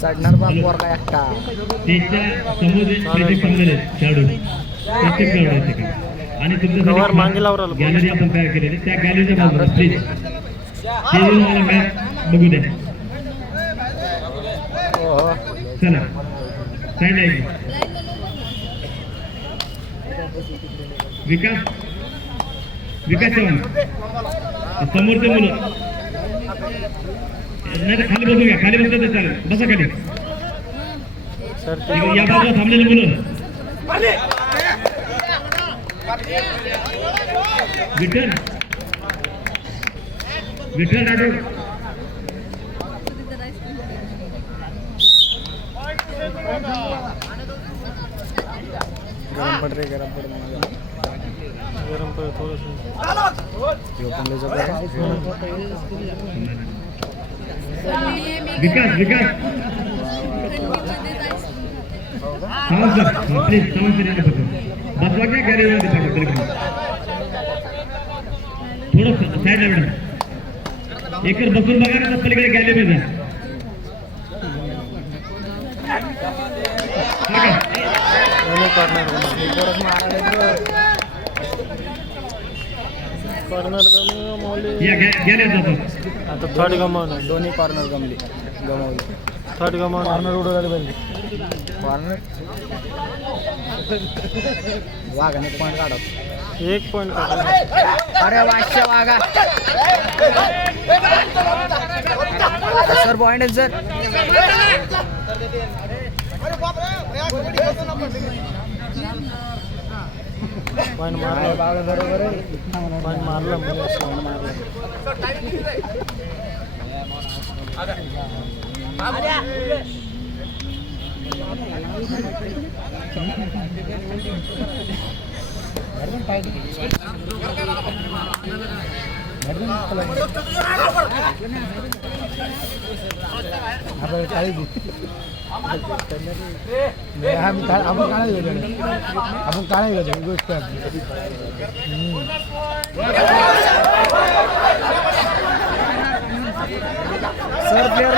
चढणार बाग पोरगा एकटा आणि तुमच्या मागे लावला गॅलरी आपण तयार केलेली त्या गॅलरीच्या बाजूला प्लीज मला मॅच बघू द्या. चला साईड आहे विकास विकास चव्हाण समोरचे मुलं नाही तर खाली बसू घ्या. खाली बसलं तर चालेल. बसा खाली. या बाजूला थांबलेले मुलं विठ्ठल विठ्ठल राठोड गरम पड रे गरम पड गरम पड थोडस विकास विकास प्लीज बसवा क्या गॅलरीला थोडं साईडला मॅडम एकर बसून बघा ना पलीकडे गॅलरीमध्ये आता थर्ड गमावलं दोन्ही कॉर्नर गमावली थर्ड गमावून कॉर्नर उडवली पाहिजे कॉर्नर वाघाने पॉईंट काढत एक पॉईंट अरे वाशा वाघा सर पॉईंट आहे सर पॉईंट मारला बरोबर आहे पॉईंट मारला आपण काढायला गोष्ट सर प्लेयर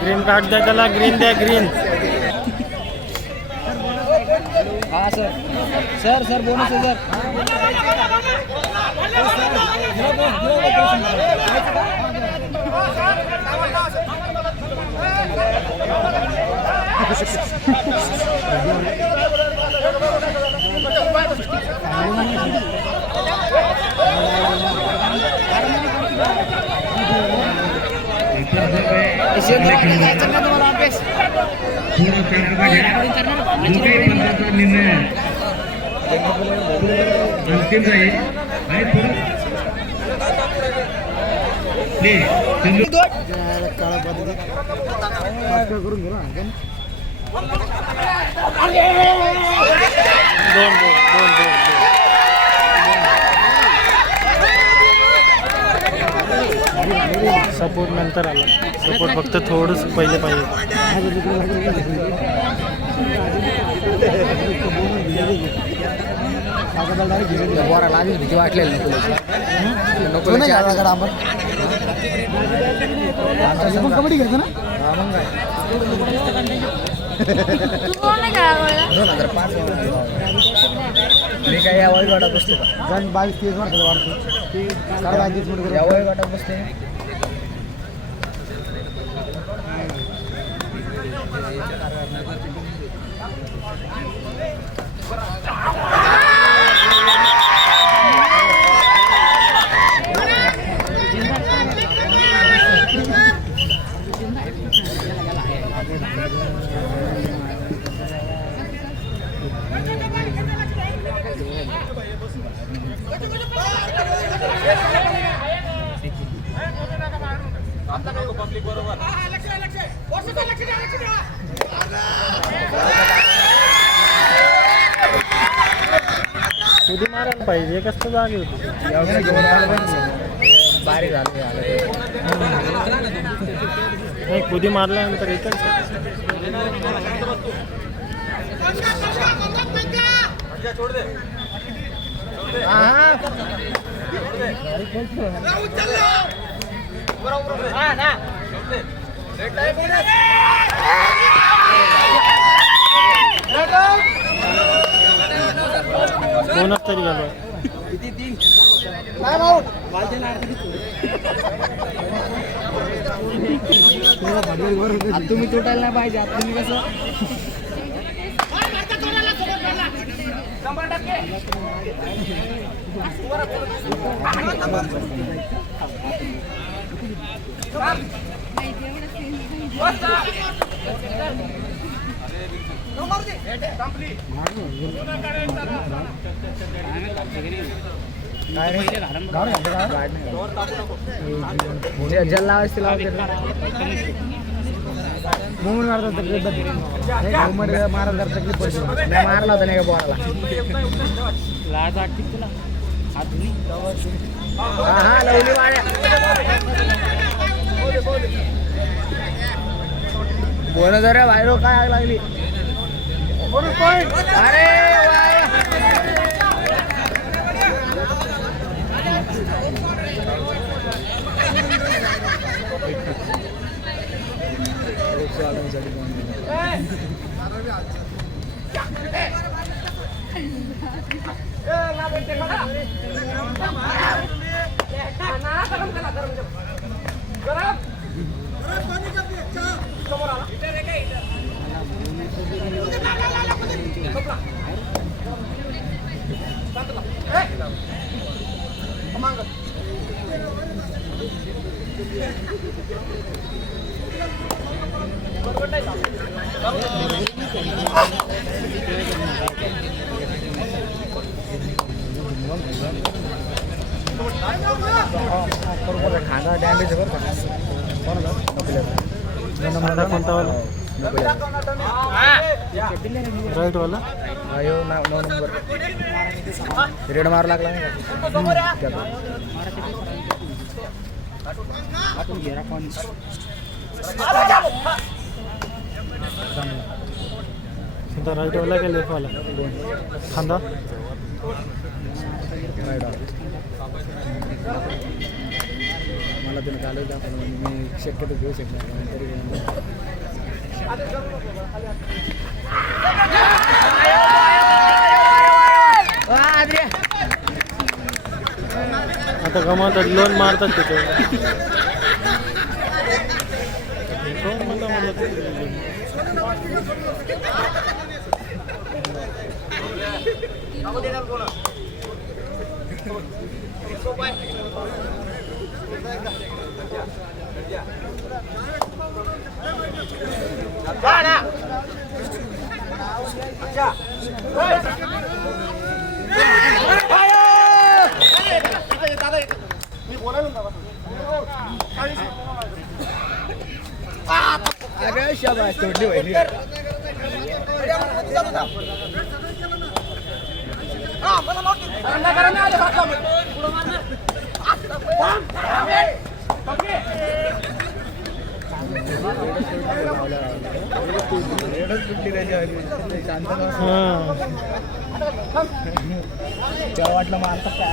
ग्रीन कार्ड द्या त्याला ग्रीन द्या ग्रीन हा सर सर सर बोनस आहे निर्णय अंतिम राहील काळा करून घेऊ सपोर्ट नंतर आला सपोर्ट फक्त थोडंच पहिले पाहिजे बोराला आधी भीती वाटलेली नको आपण कबड्डी खेळतो ना मग काय 2005 मी काय या वयोगटात बसतो का 22-23 वर्षाचा वाढतो या वयोगटात बसते उदी मारायला पाहिजे कसं जागे होती बारीक झालं नाही कुदी मारल्यानंतर येतं कोणच तरी झालं तुम्ही तुटायला नाही पाहिजे आता तुम्ही कसं जल लावायची मुंबई मारतात तकलीफ मुंबई मारत जर तकलीफ पडली नाही मारला होता नाही का बॉलला हा लवली वाड्या बोल जरा बाहेर काय आग लागली अरे खाना डॅमेज आहे बरं कोणता वाला राईट वाला अयो 9 नंबर रेड मार लागला नाही कोणता राईट वाला का लेफ्ट वाला खांदा मला तुम्ही चालू द्या पण मी शक्यतो घेऊ शकणार नाही तरी आता गमावतात लोन मारतात तिथे अरे शाबाश तोडली वहिनी तेव्हा वाटलं मग आता काय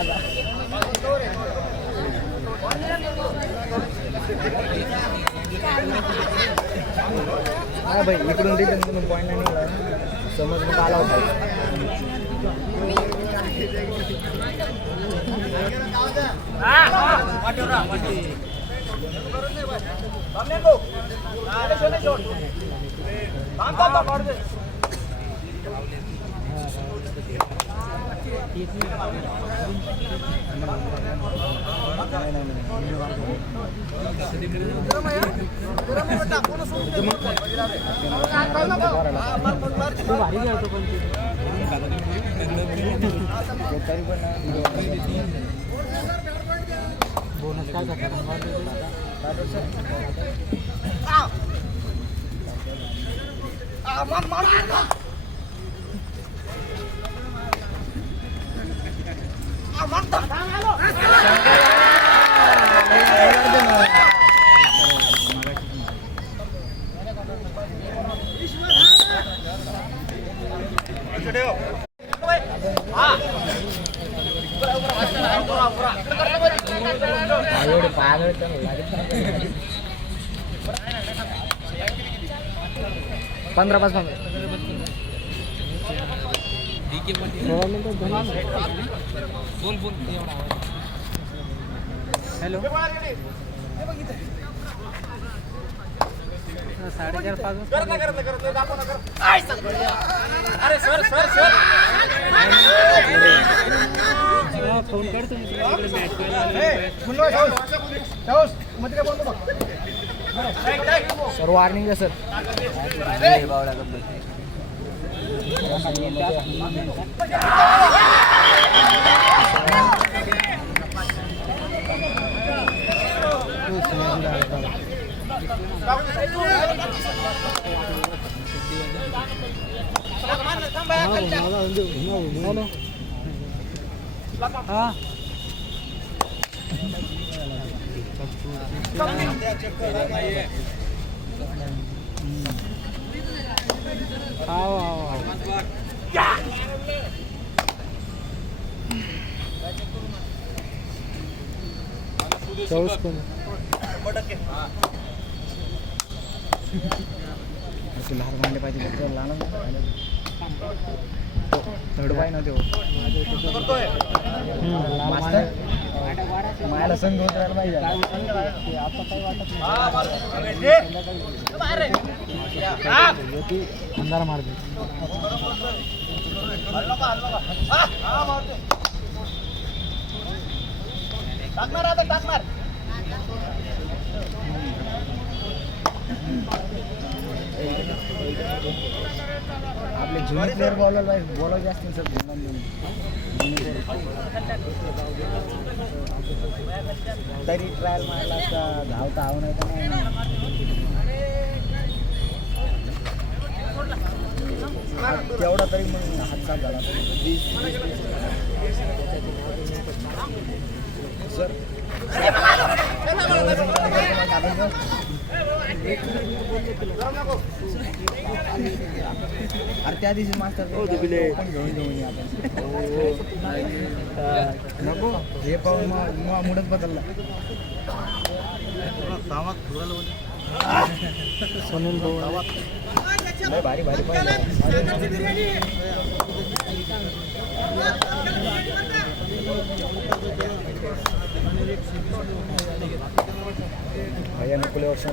हा भाई इकडून तिकडून पॉईंट नाही निघाला समज मग आला होता एवढे पागळ तर लागत नाही. 15 पास 15 हॅलो 4:30 फोन करतो सर वॉर्निंग आहे सर हाँ आओ आओ चौस को लहान मांडले पाहिजे लहान थर्ड पाय नव्हते मायाला संघ होत राहिला पाहिजे आता काही वाटत नाही अंधारा मारते आपले जुने प्लेअर बॉलर जास्त सर तरी ट्रायल मारला असता धावता हवं नाही तर नाही तेवढा तरी मग हात साफ झाला सर अरे त्या दिवशी मास्टर पण घेऊन ये आपण नको हे पाहून मग मुडच बदलला सुनील भाऊ भारी भारी भैया नुकलेवर 100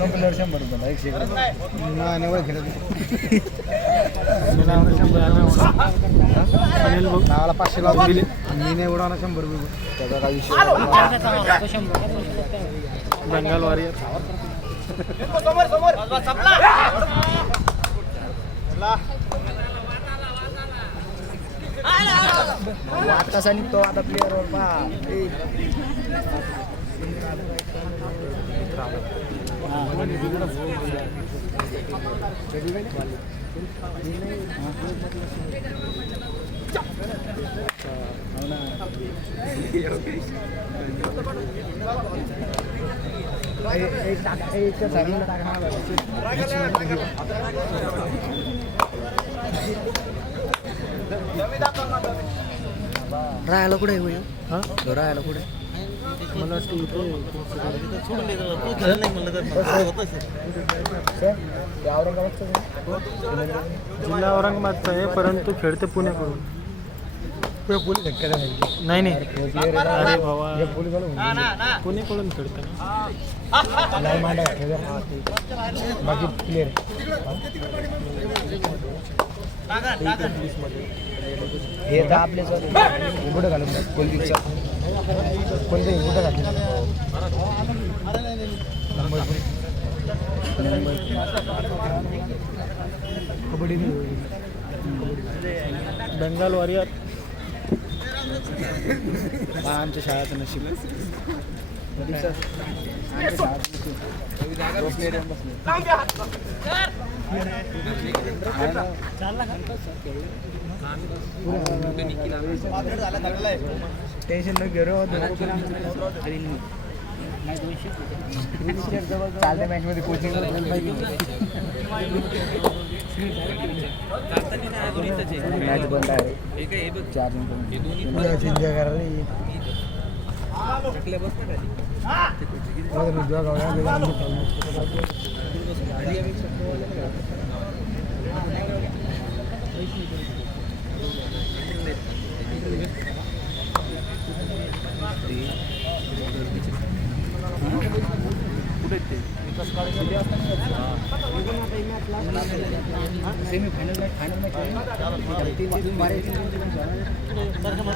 नुकलेवर 100 रुपये 100 निवड खेळत नावाला 500 लावून दिले मी नाही उडवणार 100 रुपये त्याचा काही विषय बंगाल वॉरियर वाट कसा निघतो आता प्लेअरवर पहा राहायला कुठे हां राहायला कुठे मला वाटतं जिल्हा औरंगाबादचा आहे परंतु खेळते पुण्याकडून नाही नाही अरे बाबा पुण्याकडून खेळते बाकी प्लेअर हे तर आपले कुठं घालून कोलदीपचा कोणते कुठं घातले कबड्डी बंगाल वॉरियर आमच्या शाळेचं नशीब टेन्शन न घेऊ चालत्या मॅच मध्ये कोचिंग मॅच बंद आहे एन्जॉय करा रे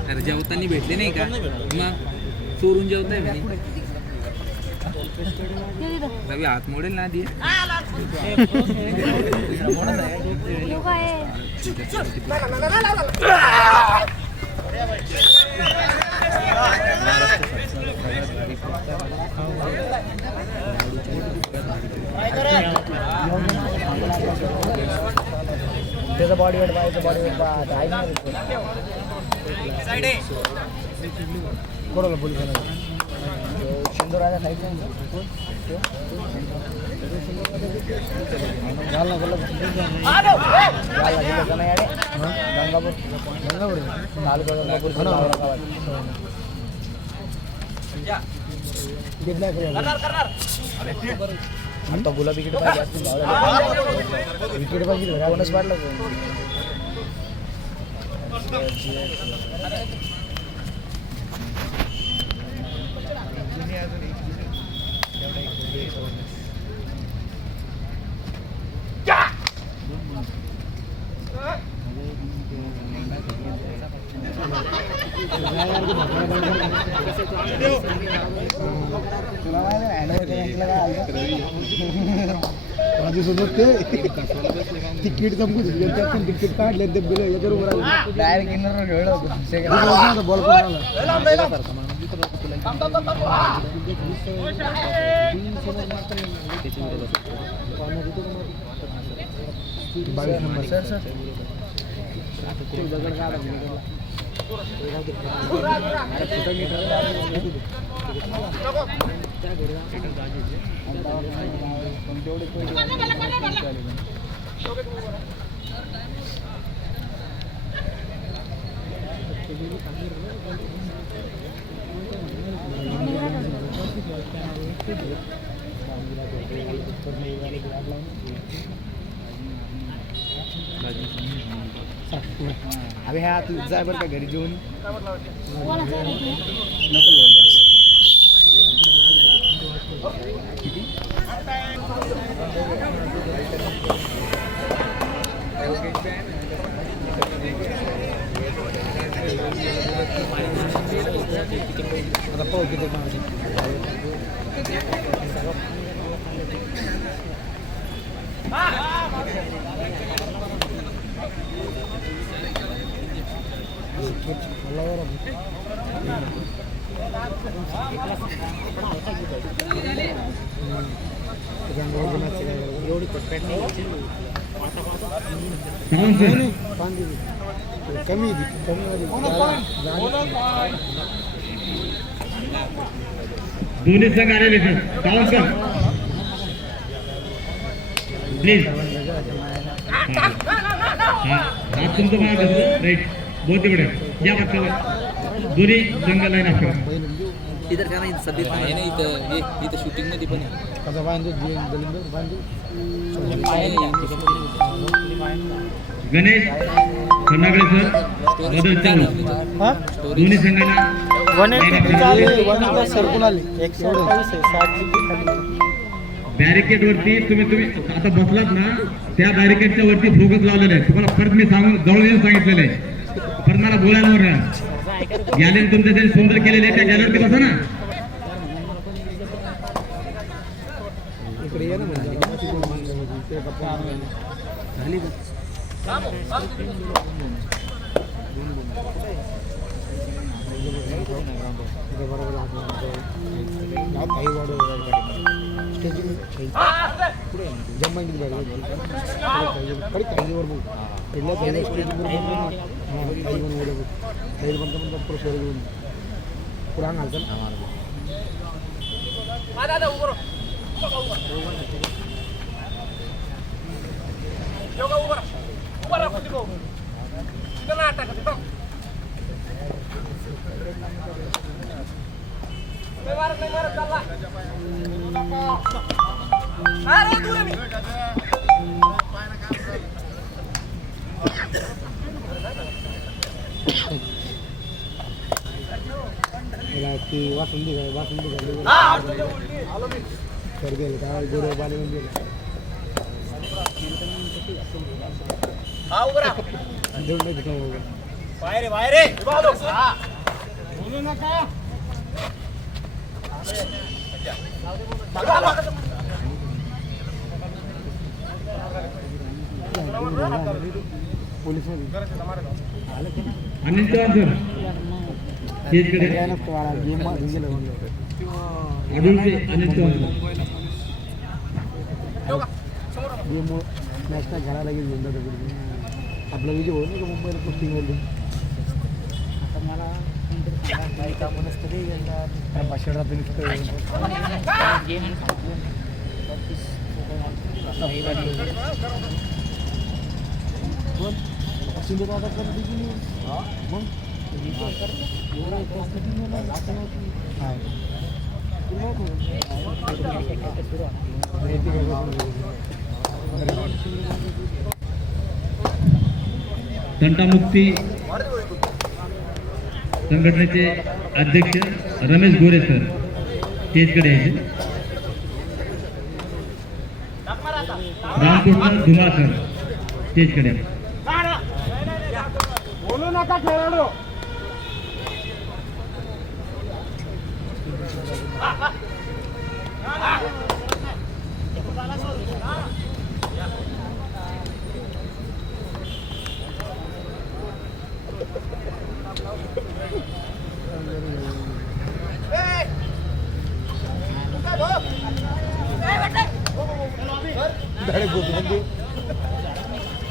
अरे जेवताना भेटले नाही का मग चोरून जेवताय म्हणे रवी हात मोडेल ना दी त्याचा बॉडी वेट पाहिजे बॉडी वेट कोणाला पोलिसांना सिंधुराजा साईडचा आता गुलाबी विकेट पाहिजे विकेट पाहिजे कोणच पाडलं तिकीट तिकीट काढले ते डायरेक्ट बॉल अबे ह्या तू जाय बरं का घरी जेवून कमी दोन्ही संघ आलेले सर काउंट कर प्लीज हात तुमचं मागे राईट बहुत तिकडे या पक्षावर दोन्ही संघ लाईन अप करा इधर का नाही सध्या आहे ना इथं शूटिंग मध्ये पण गणेश खन्नागळे सर बदल चालू दोन्ही संघांना बॅरिकेड वरती तुम्ही आता बसलात ना त्या बॅरिकेडच्या वरती फोकस लावलेला आहे तुम्हाला परत मी सांगून जवळ येऊन सांगितलेलं आहे परत मला बोलायला वर गॅलरी तुमच्या सुंदर केलेले त्या गॅलरीवरती बसा ना बरोबर काही वाढव स्टेजिंग पुढे जम्मा कडे काही वर बघू पहिल्या पहिल्या स्टेजवर काही पण बोलत काही पण प्रोसेस घेऊन पुढे घालतं वासुंदी तर गेले काय गोरे बाले गेले पोलीस अनिल चव्हाण सर स्टेजकडे अडुलचे अनिल चव्हाण नॅशनल घराला गेली आपला विजय होईल ना का मुंबईला पोस्टिंगवरली आता मला काही काम नसतं ते भाषण शिंदे दादा करते की मग तंटामुक्ती संघटनेचे अध्यक्ष रमेश गोरे सर स्टेजकडे यायचे. रामकृष्ण धुमाळ सर स्टेजकडे. बोलू नका खेळाडू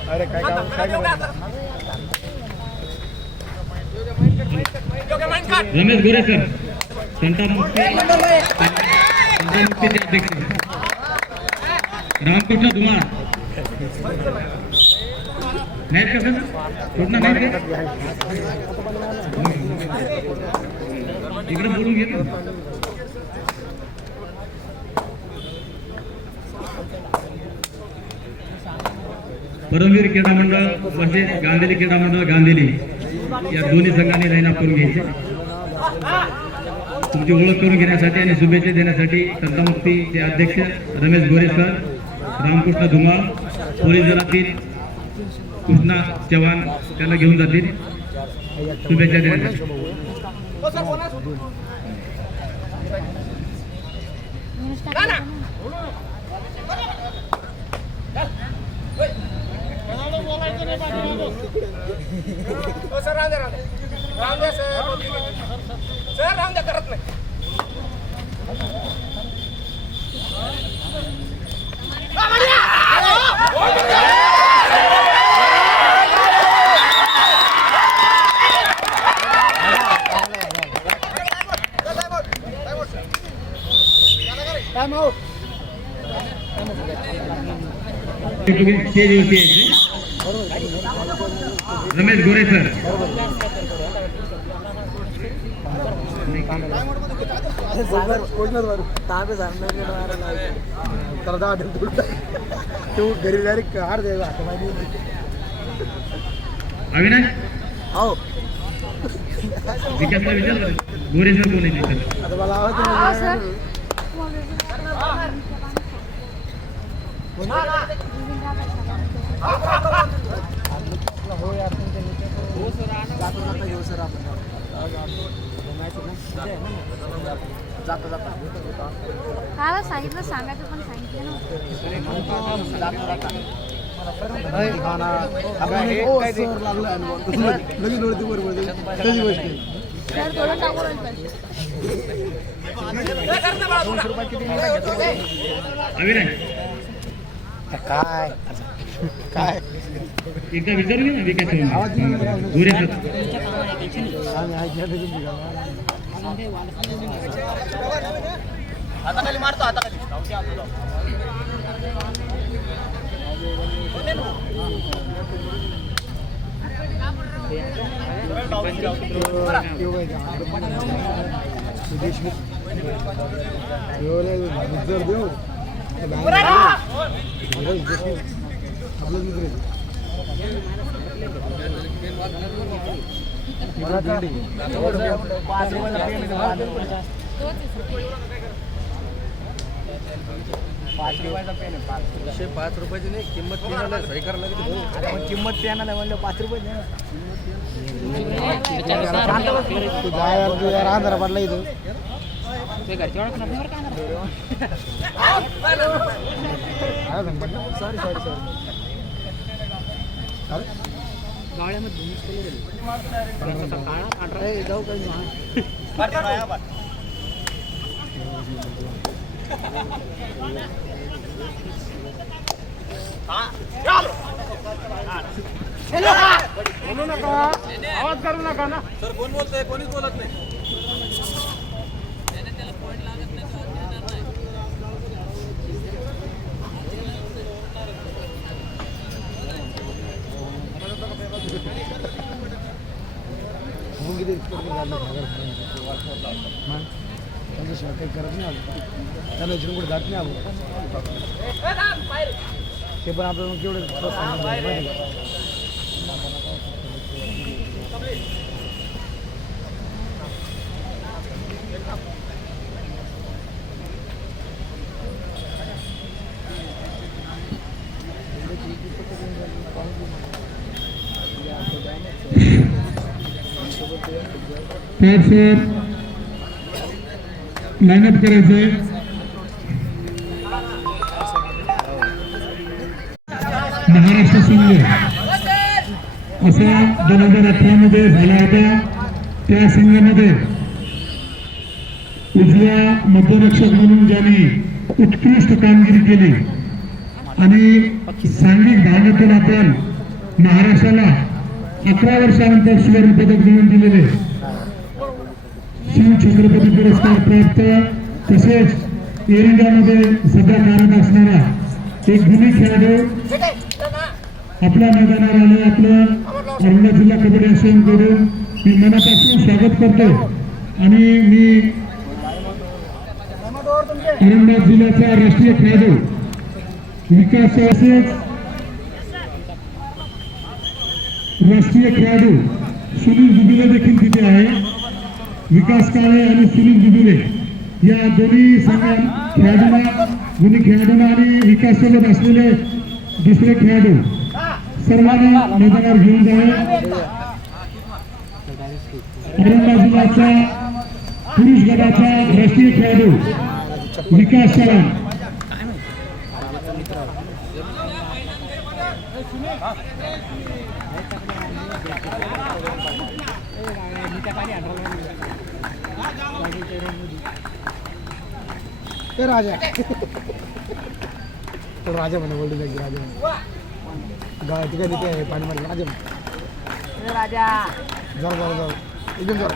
अरे काय रमेश गोरे सर तंटामुक्तीचे अध्यक्ष. रामकृष्ण धुमाळ नाहीत का सर? कुठं नाही इकडे बोलून घे. परमवीर क्रीडा मंडळ म्हणजे गांधीली क्रीडा मंडळ गांधीली या दोन्ही संघांनी लाईन अप करून घ्यायचे. तुमची ओळख करून घेण्यासाठी आणि शुभेच्छा देण्यासाठी तंटामुक्तीचे अध्यक्ष रमेश गोरे सर, रामकृष्ण धुमाळ, पोलीस दलातील कृष्णा चव्हाण त्याला घेऊन जातील शुभेच्छा देण्यासाठी. स्टेजवरती यायचे. रमेश गोरे सर घरी डायरेक्ट हार द्यायला अविनाश हो विकासला विचार गोरे सर बोलायचे सर. आता मला आवाज हो यार घेऊ सर आपण जाता जाता काय सांगितलं सांगायचं पण सांगितलं लगेच बरोबर सर थोडं टाकू राहील पैसे. अविनाश काय काय एकदा विचारू घे ना विकास गुरेसर हाताखाली मारतो हाताखाली ₹5 नाही किंमत पेनाला सही करायला लागते अरे मग किंमत पेनाला म्हणलं ₹5 दे यार आंध्र पडला इथं सॉरी जाऊ काही आवाज करू नका ना. सर कोण बोलतोय कोणीच बोलत नाही काही करत नाही त्याला इकडून कुठे जात नाही आपण ते पण आपल्याला केवढं लाईनअप करायचंय महाराष्ट्र संघ असा 2018 मध्ये झाला होता. त्या संघामध्ये उजव्या मध्यरक्षक म्हणून ज्यांनी उत्कृष्ट कामगिरी केली आणि सांघिक धावण्यातून आपण महाराष्ट्राला 11 वर्षानंतर सुवर्ण पदक मिळवून दिलेले शिव छत्रपती पुरस्कार प्राप्त तसेच एरिंगामध्ये सध्या कार्यरत असणारा एक गुणी खेळाडू आपल्या मैदानावर आले. आपलं औरंगाबाद जिल्हा कबड्डी असोसिएशनकडून मी मनापासून स्वागत करतो आणि मी औरंगाबाद जिल्ह्याचा राष्ट्रीय खेळाडू विकास तसेच राष्ट्रीय खेळाडू सुनील दुबे देखील तिथे आहे. विकास काळे आणि सुनील दुबे या दोन्ही खेळाडूंना गुणी खेळाडूंना आणि विकास सोबत असलेले दुसरे खेळाडू सर्वांना मैदानावर घेऊन जावे. औरंगाबाद जिल्ह्याचा पुरुष गटाचा राष्ट्रीय खेळाडू विकास चव्हाण राजा तो राजा म्हणे बोलतो राजा गाव तिकडे तिथे पाणी मारलं राजा जर एकदम जर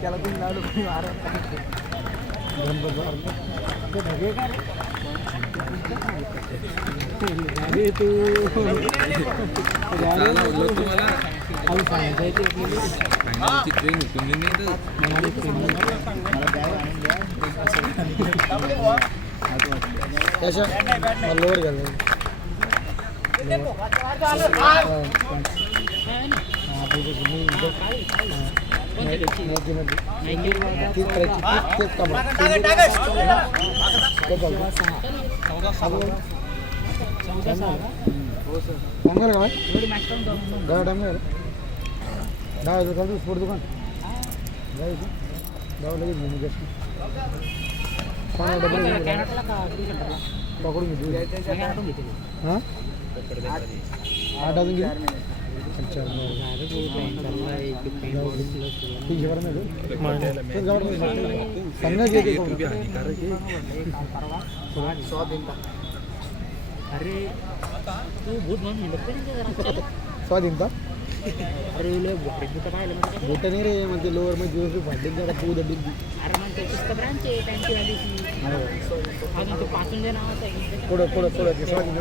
त्याला तुम्ही लावलं लोअर घाल पंगर का गाव टाइम गाव स्पोर्ट दुकान गाव लगेच घेऊन जास्त पकडून घेतो हां 8 अजून गेली अरे तू भूत म्हणून म्हणत स्वाधीन का अरे बोट पाहिलं म्हणजे बोट नाही रे म्हणजे लोअर मध्ये भांडे जरा पूद अरे मग त्याची ब्रांच आहे त्यांची आलीची अजून तो पाचून दे नावाचा आहे पुढं पुढं पुढं ते स्वाधीन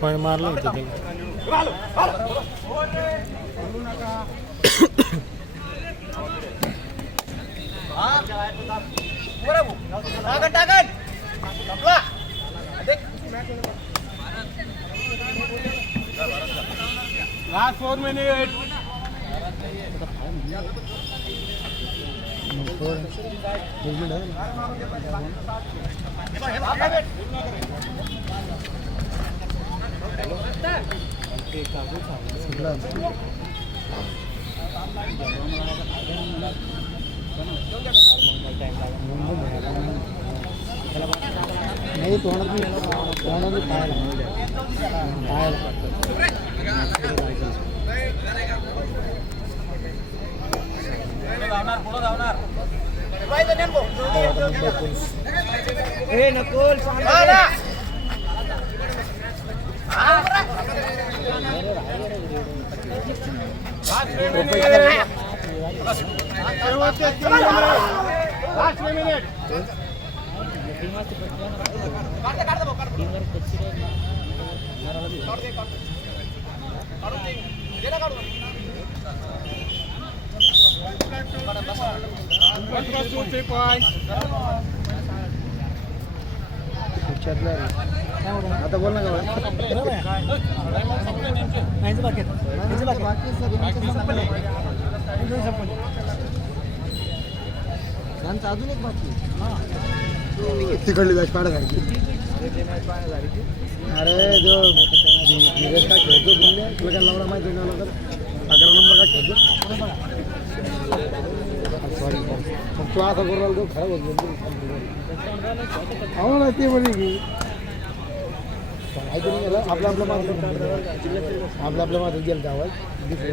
पण मारलं होतं ते लास्ट 4 मिनिट नहीं तोड़ना आता बोल ना अजून एक बाकी तिकडली मॅच पाहण्यासारखी अरे जो धीरज का खेळतो तुला काय लावला माहिती ना लवकर 11 नंबर का खेळतो सॉरी मग तू आता करू तो खराब होतो हो ना ते म्हणे की आपला आपला मात्र आपला आपला मात्र गेलं आवाज दुसरे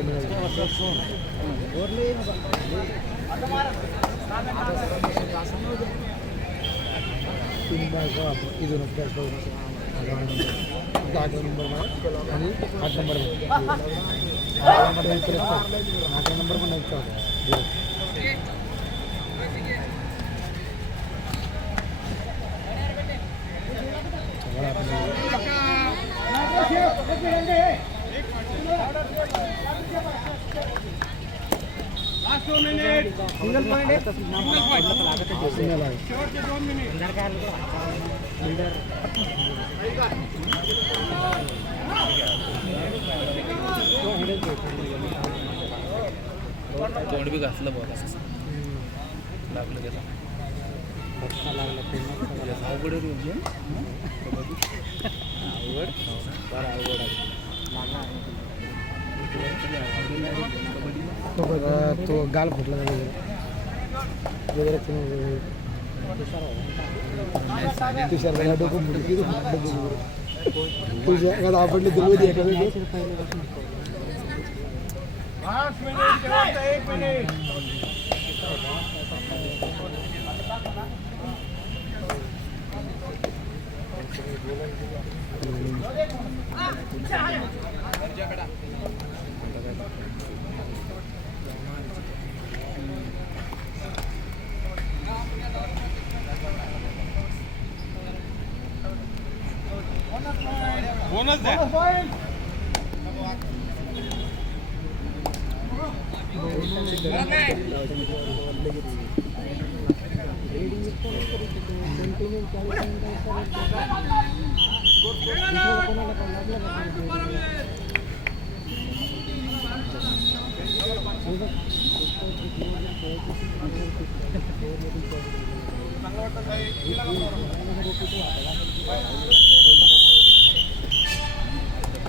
तीन इथून 10 नंबर आणि 8 नंबर 8 नंबर पण नाही सिंगल पॉइंट है सिंगल है शेवटचे 2 मिनिट बिल्डर तोंड बी घासलं बघा लागलं त्याला अवघड म्हणजे अवघड बरं अवघड तो गाल फुटला वगैरे तुषार डोकं तुझ्या आपडले दिल होती एका वेळेस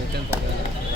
वेतन पगार